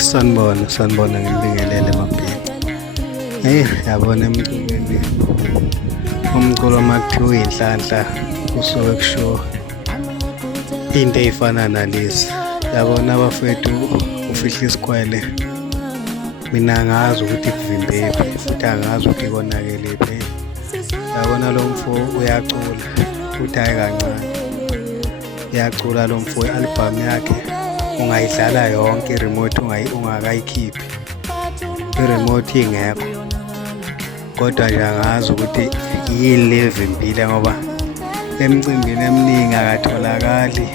Sanibona ngibingelele mabheki. Yabona emculweni, umculo makuthiwa iy'nhlanhla kusuke kusho into ey'fana nalezi. Yabona bafowethu, ufihla isikwele, mina angazi ukuthi kuvimbephi futhi angazi ukuthi konakelephi. Yabona lo mfo uyacula futhi hhayi kancane, uyacula lo mfo. I-album yakhe ungayidlala yonke i-remote ungakayikhiphi, i-remote ingekho, kodwa nje angazi ukuthi yini le evimbile ngoba emcimbini eminingi akatholakali.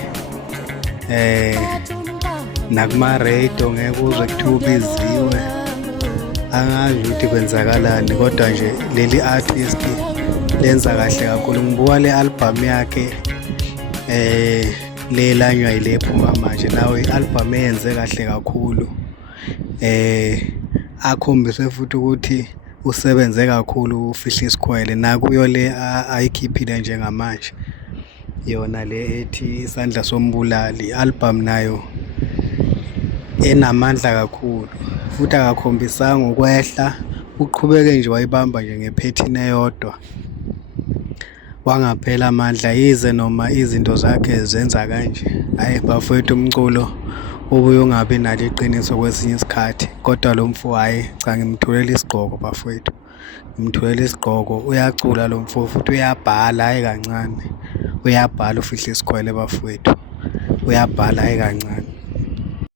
Nakuma-radio ngeke uzwe kuthiwa ubiziwe, angazi ukuthi kwenzakalani, kodwa nje leli artist lenza kahle kakhulu. Ngibuka le album yakhe lelanywa ile ephuma manje, nawe i-album eyenze kahle kakhulu. Akhombise futhi ukuthi usebenze kakhulu uFihla Isikwele nakuyo le ayikhiphile njengamanje, yona le ethi Isandla Sombulali. I-album nayo enamandla kakhulu futhi akakhombisanga ukwehla, uqhubeke nje wayibamba nje ngephethini eyodwa, wangaphela amandla yize noma izinto zakhe zenza kanje. Hhayi bafowethu, umculo ubuye ungabi nalo iqiniso kwesinye isikhathi, kodwa lo mfo hhayi cha, ngimthulela isigqoko bafowethu, ngimthulela isigqoko. Uyacula lo mfo futhi uyabhala, hhayi kancane, uyabhala uFihla Isikwele bafowethu, uyabhala hhayi kancane.